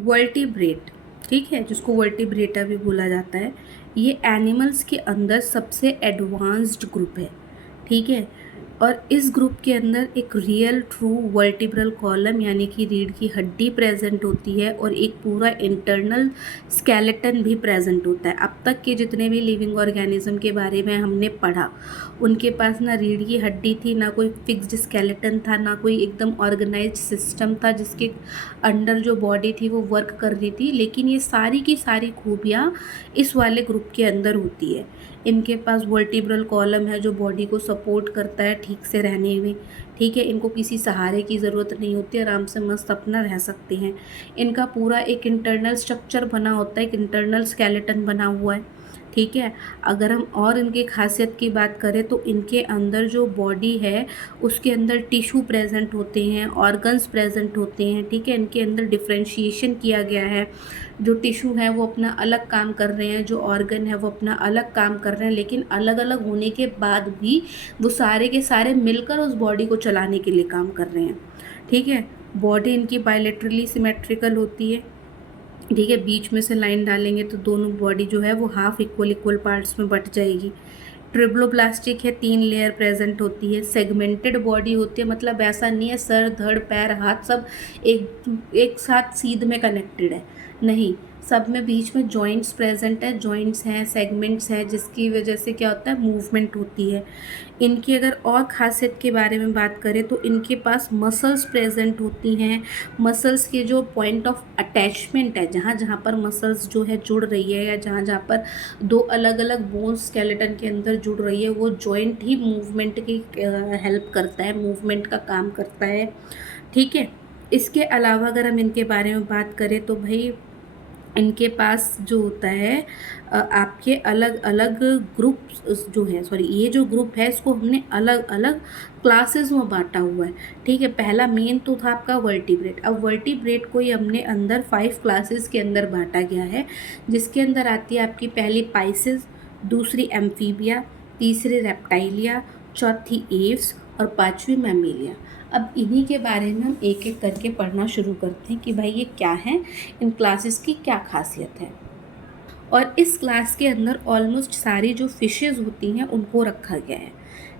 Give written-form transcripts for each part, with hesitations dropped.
Vertebrate, ठीक है, जिसको वर्टिब्रेटा भी बोला जाता है, ये एनिमल्स के अंदर सबसे एडवांस्ड ग्रुप है, ठीक है। और इस ग्रुप के अंदर एक रियल ट्रू वर्टिब्रल कॉलम यानी कि रीढ़ की हड्डी प्रेजेंट होती है और एक पूरा इंटरनल स्केलेटन भी प्रेजेंट होता है। अब तक के जितने भी लिविंग ऑर्गेनिज्म के बारे में हमने पढ़ा, उनके पास ना रीढ़ की हड्डी थी, ना कोई फिक्स्ड स्केलेटन था, ना कोई एकदम ऑर्गेनाइज्ड सिस्टम था जिसके अंडर जो बॉडी थी वो वर्क कर रही थी। लेकिन ये सारी की सारी खूबियाँ इस वाले ग्रुप के अंदर होती है। इनके पास वर्टिब्रल कॉलम है जो बॉडी को सपोर्ट करता है ठीक से रहने में, ठीक है। इनको किसी सहारे की ज़रूरत नहीं होती, आराम से मस्त अपना रह सकते हैं। इनका पूरा एक इंटरनल स्ट्रक्चर बना होता है, एक इंटरनल स्केलेटन बना हुआ है, ठीक है। अगर हम और इनकी खासियत की बात करें तो इनके अंदर जो बॉडी है उसके अंदर टिश्यू प्रेजेंट होते हैं, ऑर्गन्स प्रेजेंट होते हैं, ठीक है। इनके अंदर डिफ्रेंशिएशन किया गया है, जो टिश्यू है वो अपना अलग काम कर रहे हैं, जो ऑर्गन है वो अपना अलग काम कर रहे हैं, लेकिन अलग अलग होने के बाद भी वो सारे के सारे मिलकर उस बॉडी को चलाने के लिए काम कर रहे हैं, ठीक है। बॉडी इनकी बायलेटरली सिमेट्रिकल होती है, ठीक है। बीच में से लाइन डालेंगे तो दोनों बॉडी जो है वो हाफ इक्वल पार्ट्स में बट जाएगी। ट्रिब्लोब्लास्टिक है, 3 लेयर प्रेजेंट होती है। सेगमेंटेड बॉडी होती है, मतलब ऐसा नहीं है सर धड़ पैर हाथ सब एक साथ सीध में कनेक्टेड है, नहीं, सब में बीच में जॉइंट्स प्रेजेंट है, जॉइंट्स हैं, सेगमेंट्स हैं, जिसकी वजह से क्या होता है, मूवमेंट होती है। इनकी अगर और ख़ासियत के बारे में बात करें तो इनके पास मसल्स प्रेजेंट होती हैं। मसल्स के जो पॉइंट ऑफ अटैचमेंट है, जहाँ जहाँ पर मसल्स जो है जुड़ रही है या जहाँ जहाँ पर दो अलग अलग बोन्स स्केलेटन के अंदर जुड़ रही है, वो जॉइंट ही मूवमेंट की हेल्प करता है, मूवमेंट का काम करता है, ठीक है। इसके अलावा अगर हम इनके बारे में बात करें तो भाई इनके पास जो होता है आपके अलग अलग ग्रुप जो है, सॉरी, ये जो ग्रुप है इसको हमने अलग अलग क्लासेस में बांटा हुआ है, ठीक है। पहला मेन तो था आपका वर्टिब्रेट। अब वर्टिब्रेट को ही हमने अंदर 5 क्लासेस के अंदर बांटा गया है, जिसके अंदर आती है आपकी पहली पाइसेस, दूसरी एम्फीबिया, तीसरी रेप्टाइलिया, चौथी एव्स और पांचवी मैमेलिया। अब इन्हीं के बारे में हम एक एक करके पढ़ना शुरू करते हैं कि भाई ये क्या है, इन क्लासेस की क्या खासियत है। और इस क्लास के अंदर ऑलमोस्ट सारी जो फिशेज़ होती हैं उनको रखा गया है,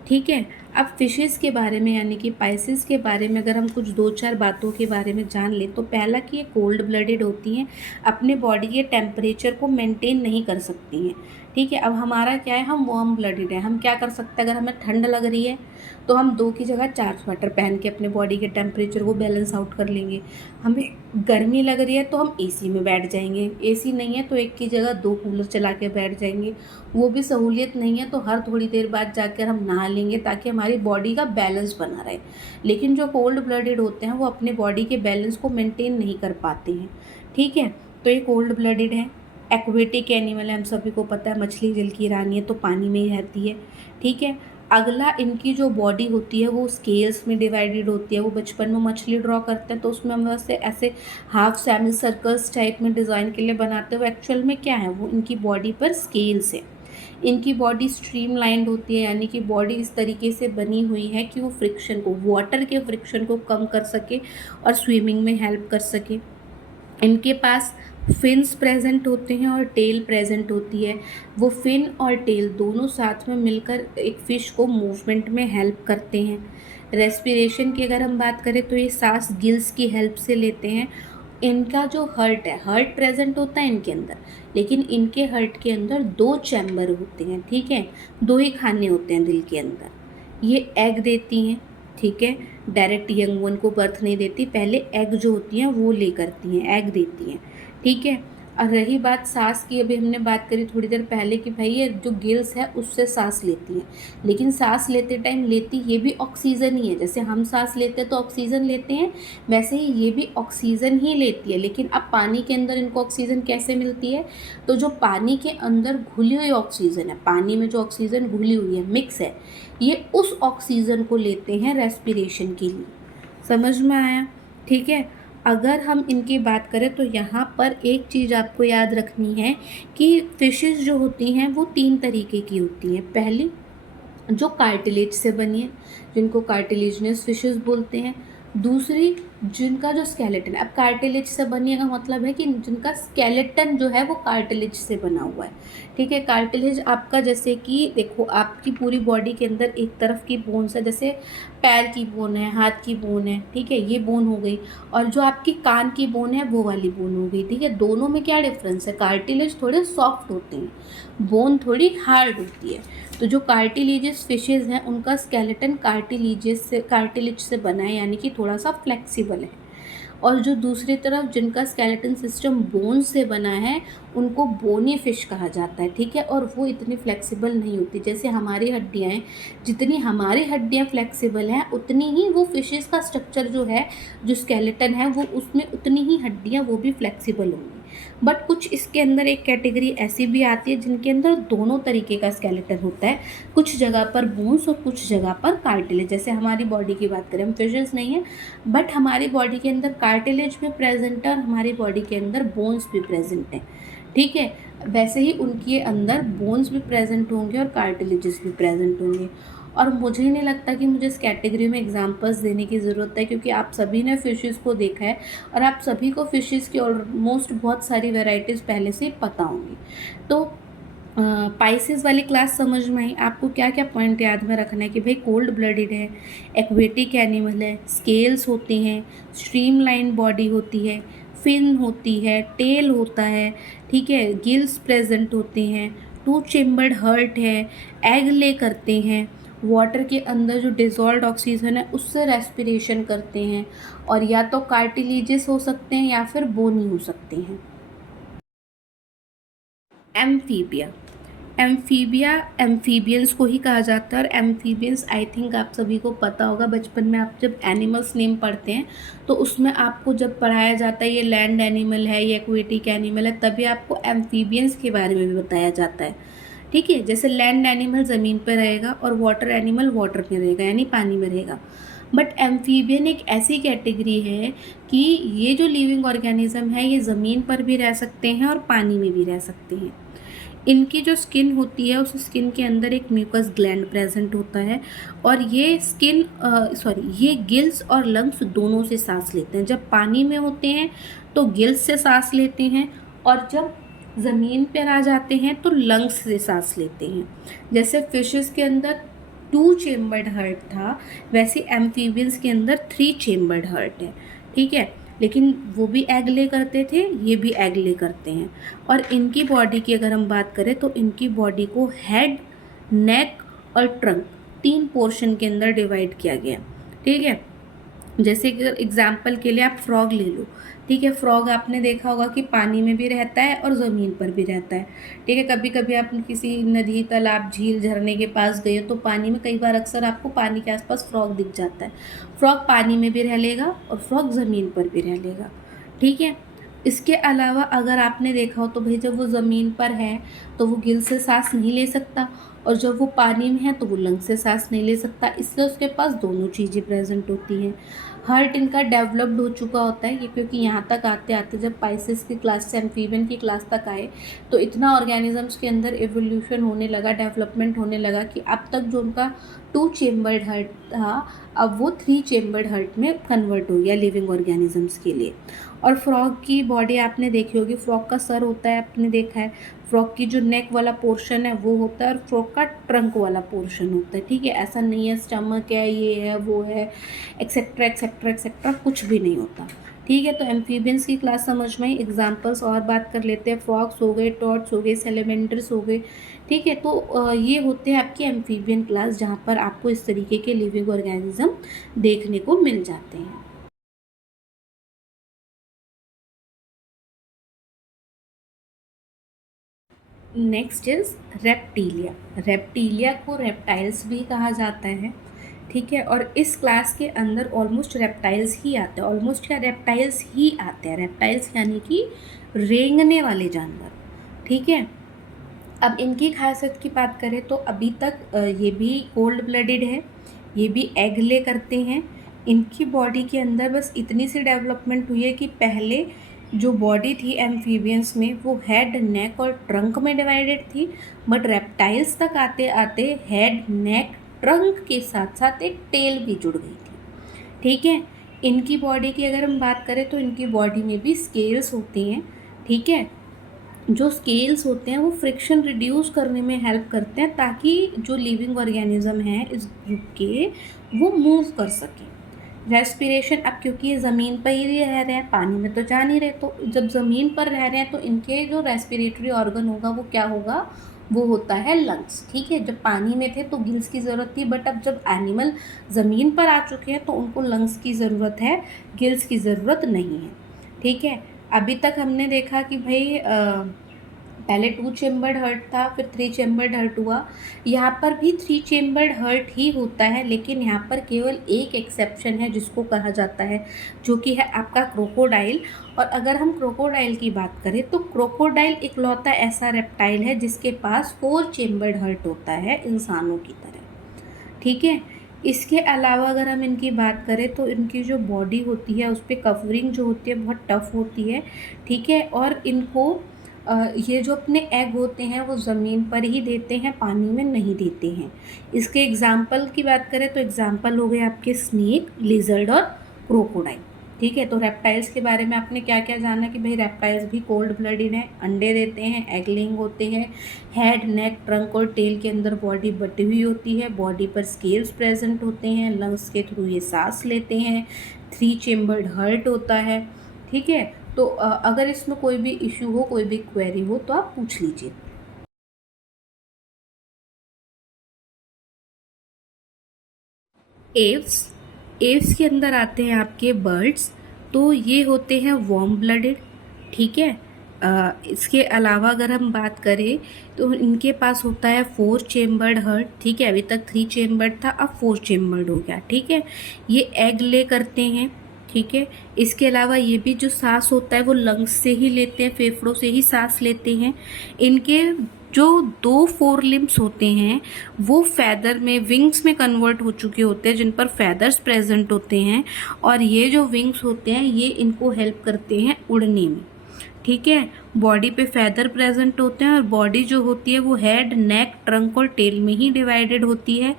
ठीक है। अब फिशेज़ के बारे में यानी कि पाइसेस के बारे में अगर हम कुछ 2-4 बातों के बारे में जान लें तो पहला कि ये कोल्ड ब्लडेड होती हैं, अपने बॉडी के टेम्परेचर को मेंटेन नहीं कर सकती हैं, ठीक है। अब हमारा क्या है, हम वार्म ब्लडेड है, हम क्या कर सकते हैं, अगर हमें ठंड लग रही है तो हम 2 की जगह 4 स्वेटर पहन के अपने बॉडी के टेम्परेचर को बैलेंस आउट कर लेंगे। हमें गर्मी लग रही है तो हम एसी में बैठ जाएंगे, एसी नहीं है तो एक की जगह 2 कूलर चला के बैठ जाएंगे, वो भी सहूलियत नहीं है तो हर थोड़ी देर बाद जाकर हम नहा लेंगे ताकि हमारी बॉडी का बैलेंस बना रहे। लेकिन जो कोल्ड ब्लडेड होते हैं वो अपने बॉडी के बैलेंस को मेंटेन नहीं कर पाते हैं, ठीक है। तो ये कोल्ड ब्लडेड है। एक्वेटिक एनिमल है, हम सभी को पता है मछली जल की रानी है तो पानी में ही रहती है, ठीक है। अगला इनकी जो बॉडी होती है वो स्केल्स में डिवाइडेड होती है। वो बचपन में मछली ड्रॉ करते हैं तो उसमें हम वैसे ऐसे हाफ सेमी सर्कल्स टाइप में डिज़ाइन के लिए बनाते हैं, वो एक्चुअल में क्या है, वो इनकी बॉडी पर स्केल्स है। इनकी बॉडी स्ट्रीमलाइंड होती है, यानी कि बॉडी इस तरीके से बनी हुई है कि वो फ्रिक्शन को, वाटर के फ्रिक्शन को कम कर सके और स्विमिंग में हेल्प कर सके। इनके पास फिन्स प्रेजेंट होते हैं और टेल प्रेजेंट होती है। वो फिन और टेल दोनों साथ में मिलकर एक फ़िश को मूवमेंट में हेल्प करते हैं। रेस्पिरेशन की अगर हम बात करें तो ये सांस गिल्स की हेल्प से लेते हैं। इनका जो हर्ट है, हर्ट प्रेजेंट होता है इनके अंदर, लेकिन इनके हर्ट के अंदर 2 चैम्बर होते हैं, ठीक है, 2 ही खाने होते हैं दिल के अंदर। ये एग देती हैं, ठीक है, डायरेक्ट यंग वन को बर्थ नहीं देती, पहले एग जो होती हैं वो ले करती हैं, एग देती हैं, ठीक है। और रही बात सांस की, अभी हमने बात करी थोड़ी देर पहले कि भाई ये जो गिल्स है उससे सांस लेती हैं, लेकिन सांस लेते टाइम लेती ये भी ऑक्सीजन ही है। जैसे हम सांस लेते हैं तो ऑक्सीजन लेते हैं, वैसे ही ये भी ऑक्सीजन ही लेती है। लेकिन अब पानी के अंदर इनको ऑक्सीजन कैसे मिलती है, तो जो पानी के अंदर घुली हुई ऑक्सीजन है, पानी में जो ऑक्सीजन घुली हुई है, मिक्स है, ये उस ऑक्सीजन को लेते हैं रेस्पिरेशन के लिए। समझ में आया, ठीक है। अगर हम इनकी बात करें तो यहाँ पर एक चीज़ आपको याद रखनी है कि फिशेस जो होती हैं वो 3 तरीके की होती हैं। पहली जो कार्टिलेज से बनी है, जिनको कार्टिलेजिनस फिशेस बोलते हैं। दूसरी जिनका जो स्केलेटन, अब कार्टिलेज से बनी का मतलब है कि जिनका स्केलेटन जो है वो कार्टिलेज से बना हुआ है, ठीक है। कार्टिलेज आपका जैसे कि देखो आपकी पूरी बॉडी के अंदर एक तरफ की बोन्स है, जैसे पैर की बोन है, हाथ की बोन है, ठीक है, ये बोन हो गई। और जो आपकी कान की बोन है वो वाली बोन हो गई, ठीक है। दोनों में क्या डिफरेंस है, कार्टिलेज थोड़े सॉफ्ट होते हैं, बोन थोड़ी हार्ड होती है। तो जो कार्टिलेजियस फिशेज़ हैं उनका स्केलेटन कार्टिलेज से बना है, यानी कि थोड़ा सा फ्लेक्सिबल है। और जो दूसरी तरफ जिनका स्केलेटन सिस्टम बोन से बना है उनको बोनी फिश कहा जाता है, ठीक है। और वो इतनी फ्लेक्सिबल नहीं होती, जैसे हमारी हड्डियाँ हैं, जितनी हमारी हड्डियाँ फ्लेक्सिबल हैं उतनी ही वो फिशेस का स्ट्रक्चर जो है, जो स्केलेटन है वो उसमें उतनी ही हड्डियाँ वो भी फ्लेक्सिबल होंगी। बट कुछ इसके अंदर एक कैटेगरी ऐसी भी आती है जिनके अंदर दोनों तरीके का स्केलेटन होता है, कुछ जगह पर बोन्स और कुछ जगह पर कार्टिलेज। जैसे हमारी बॉडी की बात करें, हम फिशेस नहीं है बट हमारी बॉडी के अंदर कार्टिलेज भी प्रेजेंट है और हमारी बॉडी के अंदर बोन्स भी प्रेजेंट है, ठीक है। वैसे ही उनके अंदर बोन्स भी प्रेजेंट होंगे और कार्टिलेजेस भी प्रेजेंट होंगे। और मुझे नहीं लगता कि मुझे इस कैटेगरी में एग्जांपल्स देने की ज़रूरत है, क्योंकि आप सभी ने फिशेस को देखा है और आप सभी को फिशेस की ऑलमोस्ट बहुत सारी वेराइटीज़ पहले से पता होंगी। तो पाइसेस वाली क्लास समझ में आई। आपको क्या क्या पॉइंट याद में रखना है कि भाई कोल्ड ब्लडेड है, एक्वेटिक एनिमल है, स्केल्स होते हैं, स्ट्रीमलाइन बॉडी होती है, फिन होती है, टेल होता है, ठीक है, गिल्स प्रेजेंट होते हैं, टू चेम्बर्ड हर्ट है, एग ले करते हैं, वाटर के अंदर जो डिजॉल्व ऑक्सीजन है उससे रेस्पिरेशन करते हैं, और या तो कार्टिलेजियस हो सकते हैं या फिर बोनी हो सकते हैं। एम्फीबिया, एम्फीबिया एम्फीबियंस को ही कहा जाता है। और एम्फीबियंस आई थिंक आप सभी को पता होगा, बचपन में आप जब एनिमल्स नेम पढ़ते हैं तो उसमें आपको जब पढ़ाया जाता है ये लैंड एनिमल है, ये एक्वेटिक एनिमल है, तभी आपको एम्फीबियंस के बारे में भी बताया जाता है, ठीक है। जैसे लैंड एनिमल ज़मीन पर रहेगा और वाटर एनिमल वाटर में रहेगा, यानी पानी में रहेगा। बट एम्फीबियन एक ऐसी कैटेगरी है कि ये जो लिविंग ऑर्गेनिज्म है ये ज़मीन पर भी रह सकते हैं और पानी में भी रह सकते हैं। इनकी जो स्किन होती है उस स्किन के अंदर एक म्यूकस ग्लैंड प्रेजेंट होता है, और ये ये गिल्स और लंग्स दोनों से सांस लेते हैं। जब पानी में होते हैं तो गिल्स से सांस लेते हैं, और जब ज़मीन पर आ जाते हैं तो लंग्स से सांस लेते हैं। जैसे फिशेस के अंदर 2 चेम्बर्ड हार्ट था, वैसे एम्फीबियंस के अंदर 3 चेम्बर्ड हार्ट है, ठीक है। लेकिन वो भी एग ले करते थे, ये भी एग ले करते हैं। और इनकी बॉडी की अगर हम बात करें तो इनकी बॉडी को हेड, नेक और ट्रंक 3 पोर्शन के अंदर डिवाइड किया गया, ठीक है। जैसे कि एग्जाम्पल के लिए आप फ्रॉग ले लो, ठीक है। फ्रॉग आपने देखा होगा कि पानी में भी रहता है और ज़मीन पर भी रहता है, ठीक है। कभी कभी आप किसी नदी, तालाब, झील, झरने के पास गए तो पानी में कई बार अक्सर आपको पानी के आसपास फ्रॉग दिख जाता है। फ्रॉग पानी में भी रह लेगा और फ्रॉग ज़मीन पर भी रह लेगा, ठीक है। इसके अलावा अगर आपने देखा हो तो भाई जब वो ज़मीन पर है तो वो गिल से सांस नहीं ले सकता, और जब वो पानी में है तो वो लंग से सांस नहीं ले सकता, इसलिए उसके पास दोनों चीज़ें प्रेजेंट होती हैं। हार्ट इनका डेवलप्ड हो चुका होता है ये, क्योंकि यहाँ तक आते आते जब पाइसेस की क्लास से एम्फीबियन की क्लास तक आए तो इतना ऑर्गेनिजम्स के अंदर एवोल्यूशन होने लगा, डेवलपमेंट होने लगा कि अब तक जो उनका 2 चेम्बर्ड हार्ट था अब वो 3 चेम्बर्ड हार्ट में कन्वर्ट हो गया लिविंग ऑर्गेनिजम्स के लिए। और फ्रॉग की बॉडी आपने देखी होगी, फ्रॉग का सर होता है, आपने देखा है। फ्रॉग की जो नेक वाला पोर्शन है वो होता है और फ्रॉग का ट्रंक वाला पोर्शन होता है, ठीक है। ऐसा नहीं है स्टमक है, ये है, वो है, एक्सेट्रा एक्सेट्रा एक्सेट्रा, कुछ भी नहीं होता, ठीक है। तो एम्फीबियंस की क्लास समझ में एग्जांपल्स और बात कर लेते हैं। फ्रॉग्स हो गए, टॉड्स हो गए, सैलमेंडर्स हो गए, ठीक है। तो ये होते हैं आपकी एम्फीबियन क्लास, जहाँ पर आपको इस तरीके के लिविंग ऑर्गेनिज्म देखने को मिल जाते हैं। Next is Reptilia. रेप्टीलिया को रेप्टाइल्स भी कहा जाता है, ठीक है। और इस क्लास के अंदर ऑलमोस्ट रेप्टाइल्स ही आते हैं, ऑलमोस्ट क्या रेप्टाइल्स ही आते हैं। रेप्टाइल्स यानी कि रेंगने वाले जानवर, ठीक है। अब इनकी खासियत की बात करें तो अभी तक ये भी कोल्ड ब्लडेड है, ये भी एग ले करते हैं। इनकी बॉडी के अंदर बस इतनी सी डेवलपमेंट हुई है कि पहले जो बॉडी थी एम्फीबियंस में वो हेड, नेक और ट्रंक में डिवाइडेड थी, बट रेप्टाइल्स तक आते आते हेड, नेक, ट्रंक के साथ साथ एक टेल भी जुड़ गई थी, ठीक है। इनकी बॉडी की अगर हम बात करें तो इनकी बॉडी में भी स्केल्स होते हैं, ठीक है। जो स्केल्स होते हैं वो फ्रिक्शन रिड्यूस करने में हेल्प करते हैं ताकि जो लिविंग ऑर्गेनिज्म है इस ग्रुप के वो मूव कर सकें। रेस्पिरेशन, अब क्योंकि ये ज़मीन पर ही रह रहे हैं, पानी में तो जा नहीं रहे, तो जब ज़मीन पर रह रहे हैं तो इनके जो रेस्पिरेटरी ऑर्गन होगा वो क्या होगा, वो होता है लंग्स, ठीक है। जब पानी में थे तो गिल्स की ज़रूरत थी, बट अब जब एनिमल ज़मीन पर आ चुके हैं तो उनको लंग्स की ज़रूरत है, गिल्स की ज़रूरत नहीं है, ठीक है। अभी तक हमने देखा कि भाई पहले 2 चेम्बर्ड हर्ट था, फिर 3 चेम्बर्ड हर्ट हुआ। यहाँ पर भी 3 चेम्बर्ड हर्ट ही होता है, लेकिन यहाँ पर केवल एक एक्सेप्शन है जिसको कहा जाता है, जो कि है आपका क्रोकोडाइल। और अगर हम क्रोकोडाइल की बात करें तो क्रोकोडाइल इकलौता ऐसा रेप्टाइल है जिसके पास 4 चेम्बर्ड हर्ट होता है इंसानों की तरह, ठीक है। इसके अलावा अगर हम इनकी बात करें तो इनकी जो बॉडी होती है उस पर कवरिंग जो होती है बहुत टफ होती है, ठीक है। और इनको ये जो अपने एग होते हैं वो ज़मीन पर ही देते हैं, पानी में नहीं देते हैं। इसके एग्जाम्पल की बात करें तो एग्जाम्पल हो गए आपके स्नेक, लिजर्ड और क्रोकोडाइल, ठीक है। तो रेप्टाइल्स के बारे में आपने क्या क्या जाना कि भाई रेप्टाइल्स भी कोल्ड ब्लडेड हैं, अंडे देते हैं, एग लेइंग होते हैं, हेड, नेक, ट्रंक और टेल के अंदर बॉडी बटी हुई होती है, बॉडी पर स्केल्स प्रेजेंट होते हैं, लंग्स के थ्रू ये सांस लेते हैं, 3 चेम्बर्ड हर्ट होता है, ठीक है। तो अगर इसमें कोई भी इशू हो, कोई भी क्वेरी हो तो आप पूछ लीजिए। एव्स, एव्स के अंदर आते हैं आपके बर्ड्स, तो ये होते हैं वार्म ब्लडेड, ठीक है। इसके अलावा अगर हम बात करें तो इनके पास होता है 4 चेम्बर्ड हर्ट, ठीक है। अभी तक 3 चेम्बर्ड था, अब 4 चेम्बर्ड हो गया, ठीक है। ये एग ले करते हैं, ठीक है। इसके अलावा ये भी जो सांस होता है वो लंग्स से ही लेते हैं, फेफड़ों से ही सांस लेते हैं। इनके जो 2 फोर लिम्स होते हैं वो फैदर में, विंग्स में कन्वर्ट हो चुके होते हैं, जिन पर फैदर्स प्रेजेंट होते हैं, और ये जो विंग्स होते हैं ये इनको हेल्प करते हैं उड़ने में, ठीक है। बॉडी पे फैदर प्रेजेंट होते हैं और बॉडी जो होती है वो हेड, नेक, ट्रंक और टेल में ही डिवाइडेड होती है।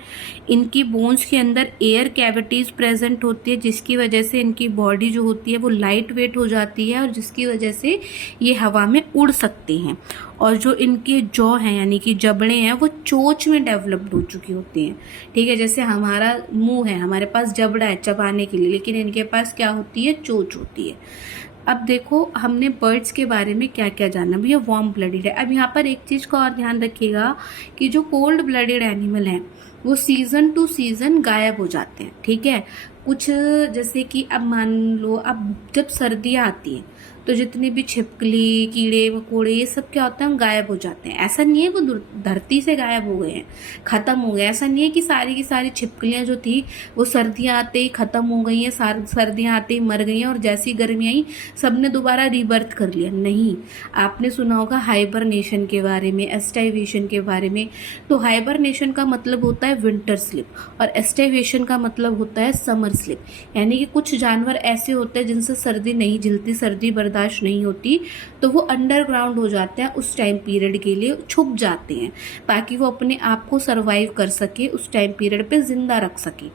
इनकी बोन्स के अंदर एयर कैविटीज प्रेजेंट होती है, जिसकी वजह से इनकी बॉडी जो होती है वो लाइट वेट हो जाती है और जिसकी वजह से ये हवा में उड़ सकते हैं। और जो इनके जॉ हैं यानी कि जबड़े हैं वो चोंच में डेवलप्ड हो चुकी होती हैं, ठीक है। जैसे हमारा मुंह है, हमारे पास जबड़ा है चबाने के लिए, लेकिन इनके पास क्या होती है, चोंच होती है। अब देखो हमने बर्ड्स के बारे में क्या क्या जाना, भैया वार्म ब्लडेड है। अब यहाँ पर एक चीज़ का और ध्यान रखिएगा कि जो कोल्ड ब्लडेड एनिमल हैं वो सीजन टू सीजन गायब हो जाते हैं, ठीक है। कुछ जैसे कि अब मान लो अब जब सर्दियाँ आती हैं तो जितनी भी छिपकली, कीड़े मकोड़े, ये सब क्या होता है, हम गायब हो जाते हैं। ऐसा नहीं है वो धरती से गायब हो गए हैं, खत्म हो गए, ऐसा नहीं है कि सारी की सारी छिपकलियां जो थी वो सर्दियां आते ही खत्म हो गई हैं, सर्दियां आते ही मर गई हैं और जैसी गर्मी आई सबने दोबारा रीबर्थ कर लिया, नहीं। आपने सुना होगा हाइबरनेशन के बारे में, एस्टाइवेशन के बारे में। तो हाइबरनेशन का मतलब होता है विंटर स्लीप और एस्टाइवेशन का मतलब होता है समर स्लीप, यानी कि कुछ जानवर ऐसे होते हैं जिनसे सर्दी नहीं झिलती, सर्दी बर्दाश्त नहीं होती, तो वो अंडरग्राउंड हो जाते हैं, उस टाइम पीरियड के लिए छुप जाते हैं ताकि वो अपने आप को सरवाइव कर सके, उस टाइम पीरियड पे जिंदा रख सके।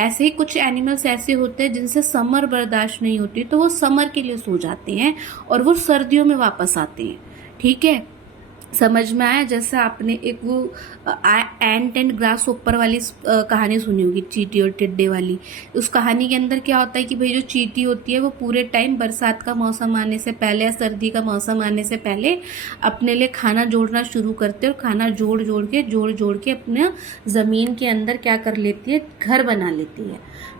ऐसे ही कुछ एनिमल्स ऐसे होते हैं जिनसे समर बर्दाश्त नहीं होती, तो वो समर के लिए सो जाते हैं और वो सर्दियों में वापस आते हैं, ठीक है। समझ में आया? जैसे आपने एक वो एंट एंड ग्रास ऊपर वाली कहानी सुनी होगी, चींटी और टिड्डे वाली। उस कहानी के अंदर क्या होता है कि भाई जो चींटी होती है वो पूरे टाइम बरसात का मौसम आने से पहले या सर्दी का मौसम आने से पहले अपने लिए खाना जोड़ना शुरू करते हैं और खाना जोड़ जोड़ के अपने ज़मीन के अंदर क्या कर लेती है, घर बना लेती है,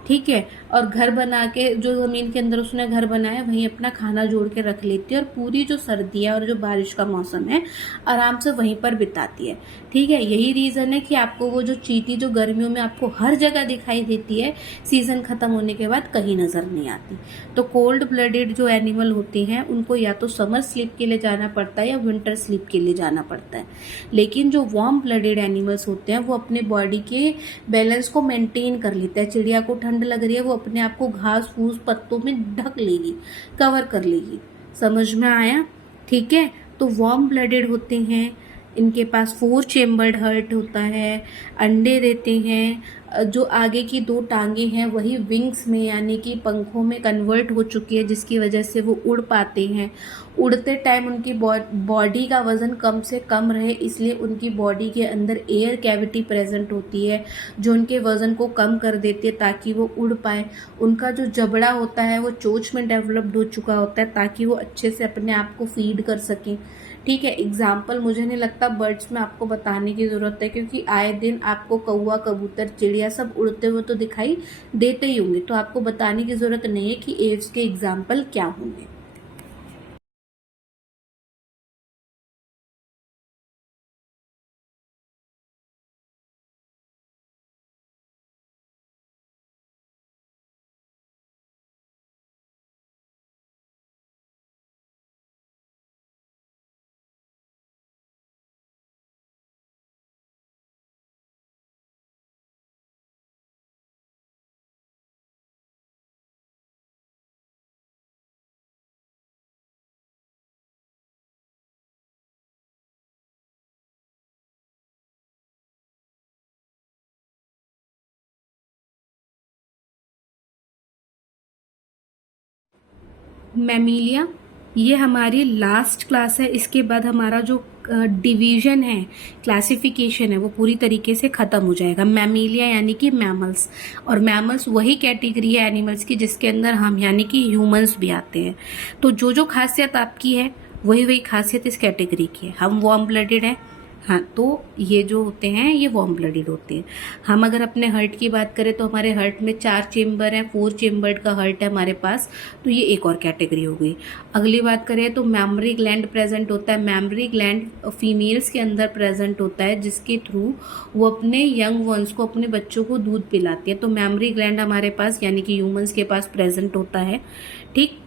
ठीक है। और घर बना के जो ज़मीन के अंदर उसने घर बनाया वहीं अपना खाना जोड़ के रख लेती है और पूरी जो सर्दी है और जो बारिश का मौसम है आराम से वहीं पर बिताती है, ठीक है। यही रीज़न है कि आपको वो जो चींटी जो गर्मियों में आपको हर जगह दिखाई देती है, सीज़न ख़त्म होने के बाद कहीं नज़र नहीं आती। तो कोल्ड ब्लडेड जो एनिमल होते हैं उनको या तो समर स्लीप के लिए जाना पड़ता है या विंटर स्लीप के लिए जाना पड़ता है। लेकिन जो वार्म ब्लडेड एनिमल्स होते हैं वो अपने बॉडी के बैलेंस को मेंटेन कर लेते हैं। चिड़िया को ठंड लग रही है, वो अपने आप को घास फूस पत्तों में ढक लेगी, कवर कर लेगी। समझ में आया? ठीक है। तो वार्म ब्लडेड होते हैं, इनके पास 4 चेम्बर्ड हर्ट होता है, अंडे देते हैं, जो आगे की 2 टांगे हैं वही विंग्स में यानी कि पंखों में कन्वर्ट हो चुकी है, जिसकी वजह से वो उड़ पाते हैं। उड़ते टाइम उनकी बॉडी का वज़न कम से कम रहे, इसलिए उनकी बॉडी के अंदर एयर कैविटी प्रेजेंट होती है जो उनके वज़न को कम कर देती है ताकि वो उड़ पाए। उनका जो जबड़ा होता है वो चोंच में डेवलप्ड हो चुका होता है ताकि वो अच्छे से अपने आप को फीड कर सकें। ठीक है, एग्जाम्पल मुझे नहीं लगता बर्ड्स में आपको बताने की ज़रूरत है, क्योंकि आए दिन आपको कौवा, कबूतर, चिड़िया सब उड़ते हुए तो दिखाई देते ही होंगे, तो आपको बताने की ज़रूरत नहीं है कि एव्स के एग्जाम्पल क्या होंगे। मैमीलिया, ये हमारी लास्ट क्लास है। इसके बाद हमारा जो डिवीजन है, क्लासिफिकेशन है, वो पूरी तरीके से ख़त्म हो जाएगा। मैमीलिया यानी कि मैमल्स, और मैमल्स वही कैटेगरी है एनिमल्स की जिसके अंदर हम यानी कि ह्यूमंस भी आते हैं। तो जो जो खासियत आपकी है वही वही खासियत इस कैटेगरी की है। हम वार्म ब्लडेड हैं, हाँ, तो ये जो होते हैं ये वार्म ब्लडेड होते हैं। हम अगर अपने हार्ट की बात करें तो हमारे हार्ट में 4 चेम्बर हैं, 4 चेम्बर्ड का हार्ट है हमारे पास, तो ये एक और कैटेगरी हो गई। अगली बात करें तो मैमरी ग्लैंड प्रेजेंट होता है। मैमरी ग्लैंड फीमेल्स के अंदर प्रेजेंट होता है जिसके थ्रू वो अपने यंग वंस को, अपने बच्चों को दूध पिलाती है। तो मैमरी ग्लैंड हमारे पास यानी कि ह्यूमंस के पास प्रेजेंट होता है। ठीक,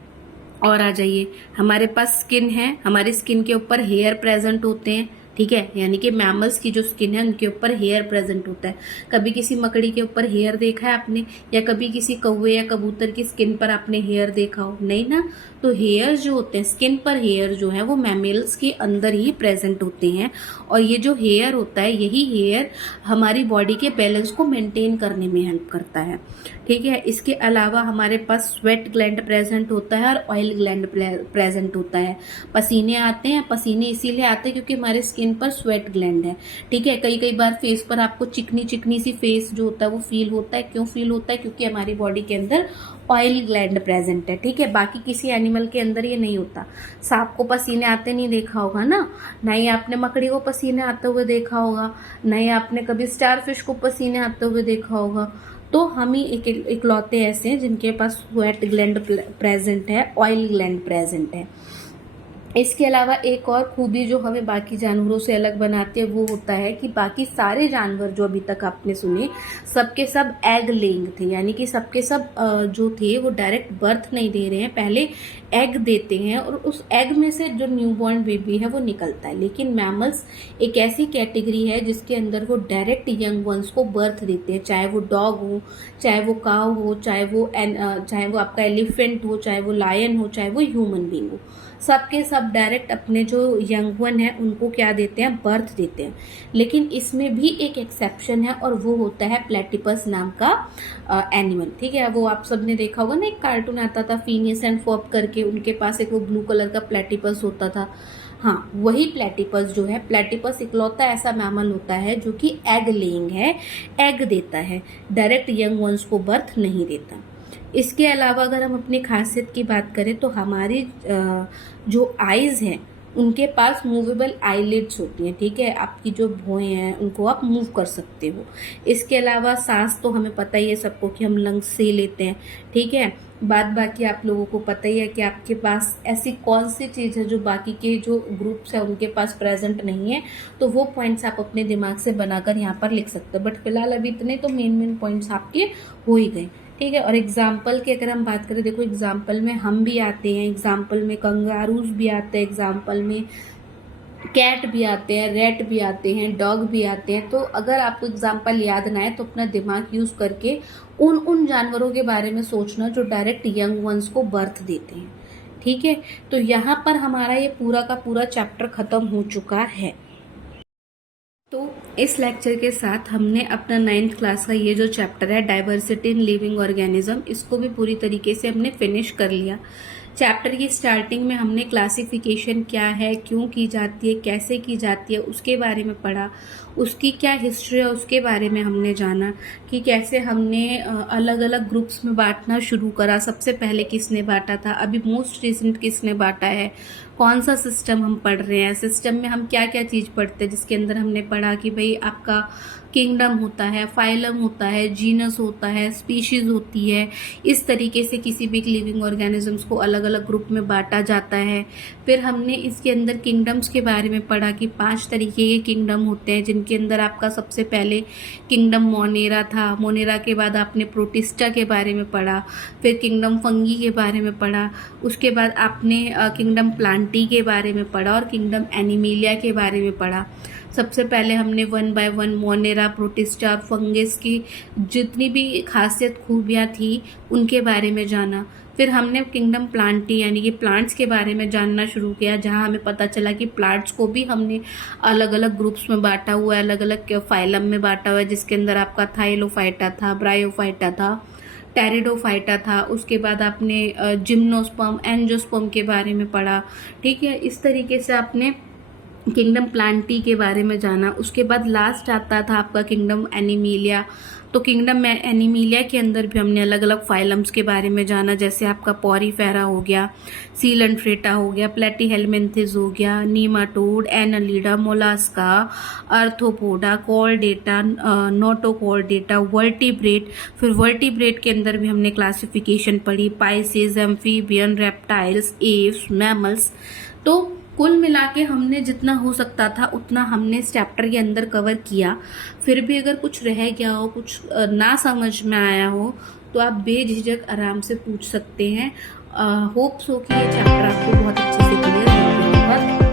और आ जाइए, हमारे पास स्किन है, हमारी स्किन के ऊपर हेयर प्रेजेंट होते हैं। ठीक है, यानी कि मैमल्स की जो स्किन है उनके ऊपर हेयर प्रेजेंट होता है। कभी किसी मकड़ी के ऊपर हेयर देखा है आपने, या कभी किसी कौवे या कबूतर की स्किन पर आपने हेयर देखा हो? नहीं ना। तो हेयर जो होते हैं, स्किन पर हेयर जो है वो मैमल्स के अंदर ही प्रेजेंट होते हैं, और ये जो हेयर होता है यही हेयर हमारी बॉडी के बैलेंस को मेंटेन करने में हेल्प करता है। ठीक है, इसके अलावा हमारे पास स्वेट ग्लैंड प्रेजेंट होता है और ऑयल ग्लैंड प्रेजेंट होता है। पसीने आते हैं, पसीने इसीलिए आते हैं क्योंकि हमारे स्किन पर स्वेट ग्लैंड है। ठीक है, कई कई बार फेस पर आपको चिकनी चिकनी सी फेस जो होता है वो फील होता है। क्यों फील होता है? क्योंकि हमारी बॉडी के अंदर ऑयल ग्लैंड प्रेजेंट है। ठीक है, बाकी किसी एनिमल के अंदर ये नहीं होता। सांप को पसीने आते नहीं देखा होगा ना, ना ही आपने मकड़ी को पसीने आते हुए देखा होगा, ना ही आपने कभी स्टारफिश को पसीने आते हुए देखा होगा। तो हम ही इकलौते ऐसे हैं जिनके पास स्वेट ग्लैंड प्रेजेंट है, ऑयल ग्लैंड प्रेजेंट है। इसके अलावा एक और खूबी जो हमें बाकी जानवरों से अलग बनाती है वो होता है कि बाकी सारे जानवर जो अभी तक आपने सुने सबके सब एग लेइंग थे, यानी कि सबके सब जो थे वो डायरेक्ट बर्थ नहीं दे रहे हैं, पहले एग देते हैं और उस एग में से जो न्यूबॉर्न बेबी है वो निकलता है। लेकिन मैमल्स एक ऐसी कैटेगरी है जिसके अंदर वो डायरेक्ट यंग वंस को बर्थ देते हैं, चाहे वो डॉग हो, चाहे वो काऊ हो, चाहे वो आपका एलिफेंट हो, चाहे वो लायन हो, चाहे वो ह्यूमन बीइंग हो, सबके सब डायरेक्ट अपने जो यंग वन है उनको क्या देते हैं? बर्थ देते हैं। लेकिन इसमें भी एक एक्सेप्शन है और वो होता है प्लेटिपस नाम का एनिमल। ठीक है, वो आप सबने देखा होगा ना, एक कार्टून आता था फिनियस एंड फर्ब करके, उनके पास एक वो ब्लू कलर का प्लेटिपस होता था। हाँ, वही प्लेटिपस जो है, प्लेटिपस इकलौता ऐसा मैमल होता है जो कि एग लेइंग है, एग देता है, डायरेक्ट यंग वंस को बर्थ नहीं देता। इसके अलावा अगर हम अपनी खासियत की बात करें तो हमारी जो आईज हैं उनके पास मूवेबल आईलिड्स होती हैं। ठीक है, आपकी जो भौहें हैं उनको आप मूव कर सकते हो। इसके अलावा सांस तो हमें पता ही है सबको कि हम लंग्स से लेते हैं। ठीक है, बाद बाकी आप लोगों को पता ही है कि आपके पास ऐसी कौन सी चीज़ है जो बाकी के जो ग्रुप्स है उनके पास प्रेजेंट नहीं है। तो वो पॉइंट्स आप अपने दिमाग से बनाकर यहाँ पर लिख सकते हो। बट फिलहाल अभी इतने तो मेन पॉइंट्स आपके हो ही गए। ठीक है, और एग्जाम्पल की अगर हम बात करें, देखो एग्जाम्पल में हम भी आते हैं, एग्जाम्पल में कंगारूज भी आते हैं, एग्जाम्पल में कैट भी आते हैं, रेट भी आते हैं, डॉग भी आते हैं। तो अगर आपको एग्जाम्पल याद ना आए तो अपना दिमाग यूज करके उन जानवरों के बारे में सोचना जो डायरेक्ट यंग वंस को बर्थ देते हैं। ठीक है, तो यहाँ पर हमारा ये पूरा का पूरा चैप्टर खत्म हो चुका है। तो इस लेक्चर के साथ हमने अपना 9th क्लास का ये जो चैप्टर है डाइवर्सिटी इन लिविंग ऑर्गेनिज्म, इसको भी पूरी तरीके से हमने फिनिश कर लिया। चैप्टर की स्टार्टिंग में हमने क्लासिफिकेशन क्या है, क्यों की जाती है, कैसे की जाती है, उसके बारे में पढ़ा। उसकी क्या हिस्ट्री है उसके बारे में हमने जाना कि कैसे हमने अलग अलग ग्रुप्स में बांटना शुरू करा। सबसे पहले किसने बांटा था, अभी मोस्ट रिसेंट किसने बांटा है, कौन सा सिस्टम हम पढ़ रहे हैं, सिस्टम में हम क्या क्या चीज़ पढ़ते हैं, जिसके अंदर हमने पढ़ा कि भाई आपका किंगडम होता है, फाइलम होता है, जीनस होता है, स्पीशीज होती है। इस तरीके से किसी भी लिविंग ऑर्गेनिजम्स को अलग अलग ग्रुप में बांटा जाता है। फिर हमने इसके अंदर किंगडम्स के बारे में पढ़ा कि 5 तरीके के किंगडम होते हैं, जिनके अंदर आपका सबसे पहले किंगडम मोनेरा था। मोनेरा के बाद आपने प्रोटिस्टा के बारे में पढ़ा, फिर किंगडम फंगी के बारे में पढ़ा, उसके बाद आपने किंगडम प्लांटी के बारे में पढ़ा और किंगडम एनिमिलिया के बारे में पढ़ा। सबसे पहले हमने 1 बाय 1 मोनेरा, प्रोटिस्टा और फंगस की जितनी भी खासियत खूबियाँ थी उनके बारे में जाना। फिर हमने किंगडम प्लांटी यानी कि प्लांट्स के बारे में जानना शुरू किया, जहाँ हमें पता चला कि प्लांट्स को भी हमने अलग अलग ग्रुप्स में बांटा हुआ है, अलग अलग फाइलम में बांटा हुआ है, जिसके अंदर आपका थाइलोफाइटा था, ब्रायोफाइटा था, टेरिडोफाइटा था। उसके बाद आपने जिम्नोस्पर्म, एंजियोस्पर्म के बारे में पढ़ा। ठीक है, इस तरीके से आपने किंगडम प्लांटी के बारे में जाना। उसके बाद लास्ट आता था आपका किंगडम एनिमिलिया। तो किंगडम एनिमिलिया के अंदर भी हमने अलग अलग फाइलम्स के बारे में जाना, जैसे आपका पॉरीफेरा हो गया, सीलंट्रेटा हो गया, प्लेटीहेलमिन्थिस हो गया, nematode, annelida, mollusca, arthropoda, chordata, notochordata, vertebrate. फिर वर्टिब्रेट के अंदर भी हमने क्लासिफिकेशन पढ़ी, pisces, amphibian, reptiles, aves, mammals. तो कुल मिला के हमने जितना हो सकता था उतना हमने इस चैप्टर के अंदर कवर किया। फिर भी अगर कुछ रह गया हो, कुछ ना समझ में आया हो, तो आप बेझिझक आराम से पूछ सकते हैं। होप्स हो कि ये चैप्टर आपको बहुत अच्छे से क्लियर हो गया होगा।